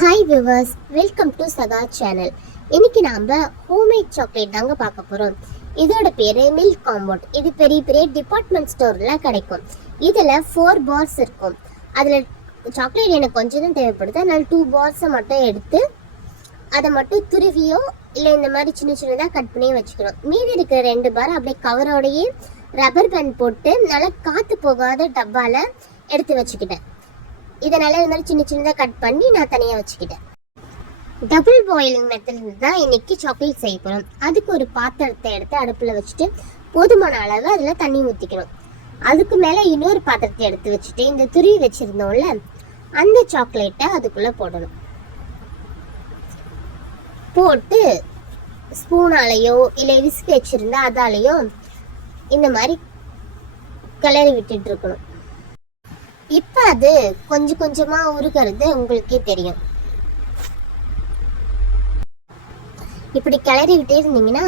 Hi viewers, welcome to சகா channel. இன்னைக்கு நாம ஹோம்மேட் சாக்லேட் தாங்க பார்க்க போறோம். இதோட பேரு மில்க் காம்பவுண்ட். இது பெரிய பெரிய டிபார்ட்மெண்ட் ஸ்டோர்ல கிடைக்கும். இதுல 4 பார்ஸ் இருக்கும். அதுல சாக்லேட் எனக்கு கொஞ்சம் தான் தேவைப்படுது. அதனால 2 பார்ஸை மட்டும் எடுத்து அதை மட்டும் துருவியோ இல்லை இந்த மாதிரி சின்ன சின்னதாக கட் பண்ணி வச்சுக்கணும். மீதி இருக்கிற 2 பார் அப்படியே கவரோடையே ரப்பர் பேண்ட் போட்டு நல்லா காற்று போகாத டப்பால எடுத்து வச்சுக்கிட்டேன். இதனால இந்த மாதிரி சின்ன சின்னதாக கட் பண்ணி நான் தனியாக வச்சுக்கிட்டேன். டபுள் பாயிலிங் மெத்தட் தான் இன்னைக்கு சாக்லேட் செய்ய போகிறோம். அதுக்கு ஒரு பாத்திரத்தை எடுத்து அடுப்பில் வச்சுட்டு போதுமான அளவு அதில் தண்ணி ஊற்றிக்கணும். அதுக்கு மேலே இன்னொரு பாத்திரத்தை எடுத்து வச்சுட்டு இந்த துருவி வச்சுருந்தோம்ல அந்த சாக்லேட்டை அதுக்குள்ளே போடணும். போட்டு ஸ்பூனாலேயோ இல்லை விஸ்க் வச்சுருந்தா அதாலேயோ இந்த மாதிரி கிளறி விட்டுட்டு இருக்கணும். இப்போ அது கொஞ்சம் கொஞ்சமாக உருகிறது உங்களுக்கே தெரியும். இப்படி கிளறி விட்டே இருந்தீங்கன்னா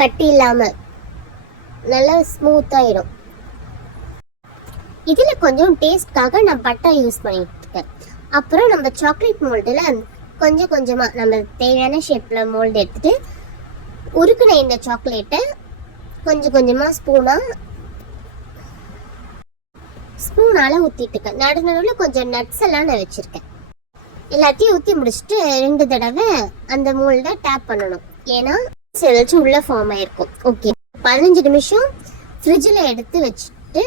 கட்டி இல்லாமல் நல்லா ஸ்மூத்தாயிடும். இதில் கொஞ்சம் டேஸ்ட்காக நான் பட்டை யூஸ் பண்ணிட்டுருக்கேன். அப்புறம் நம்ம சாக்லேட் மோல்டில் கொஞ்சம் கொஞ்சமாக நம்ம தேவையான ஷேப்பில் மோல்டு எடுத்துகிட்டு உருக்குன இந்த சாக்லேட்டை கொஞ்சம் கொஞ்சமாக ஸ்பூனால ஊற்றிட்டுருக்கேன். நடுநடுவில் கொஞ்சம் நட்ஸ் எல்லாம் நான் வச்சுருக்கேன். எல்லாத்தையும் ஊற்றி முடிச்சுட்டு 2 தடவை அந்த மோல்டை டேப் பண்ணணும். ஏன்னா ஏதாச்சும் உள்ள ஃபார்ம் ஆயிருக்கும். ஓகே, 15 நிமிஷம் ஃப்ரிட்ஜில் எடுத்து வச்சுட்டு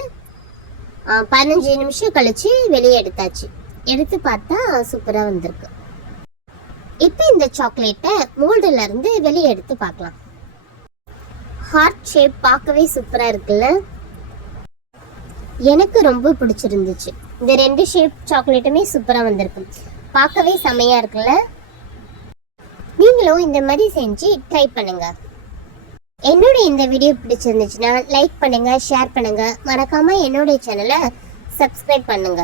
15 நிமிஷம் கழிச்சு வெளியே எடுத்தாச்சு. எடுத்து பார்த்தா சூப்பராக வந்திருக்கு. இப்போ இந்த சாக்லேட்டை மோல்டுல இருந்து வெளியே எடுத்து பார்க்கலாம். ஹார்ட் ஷேப் பார்க்கவே சூப்பராக இருக்குல்ல. எனக்கு ரொம்ப பிடிச்சிருந்துச்சு. இந்த 2 ஷேப் சாக்லேட்டுமே சூப்பராக வந்திருக்கு. பார்க்கவே செமையாக இருக்குல்ல. நீங்களும் இந்த மாதிரி செஞ்சு ட்ரை பண்ணுங்க. என்னோட இந்த வீடியோ பிடிச்சிருந்துச்சுன்னா லைக் பண்ணுங்க, ஷேர் பண்ணுங்க, மறக்காம என்னோட சேனலை சப்ஸ்கிரைப் பண்ணுங்க.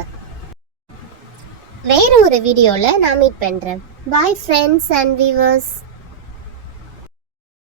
வேற ஒரு வீடியோவில் நான் மீட் பண்ணுறேன். Bye friends and viewers.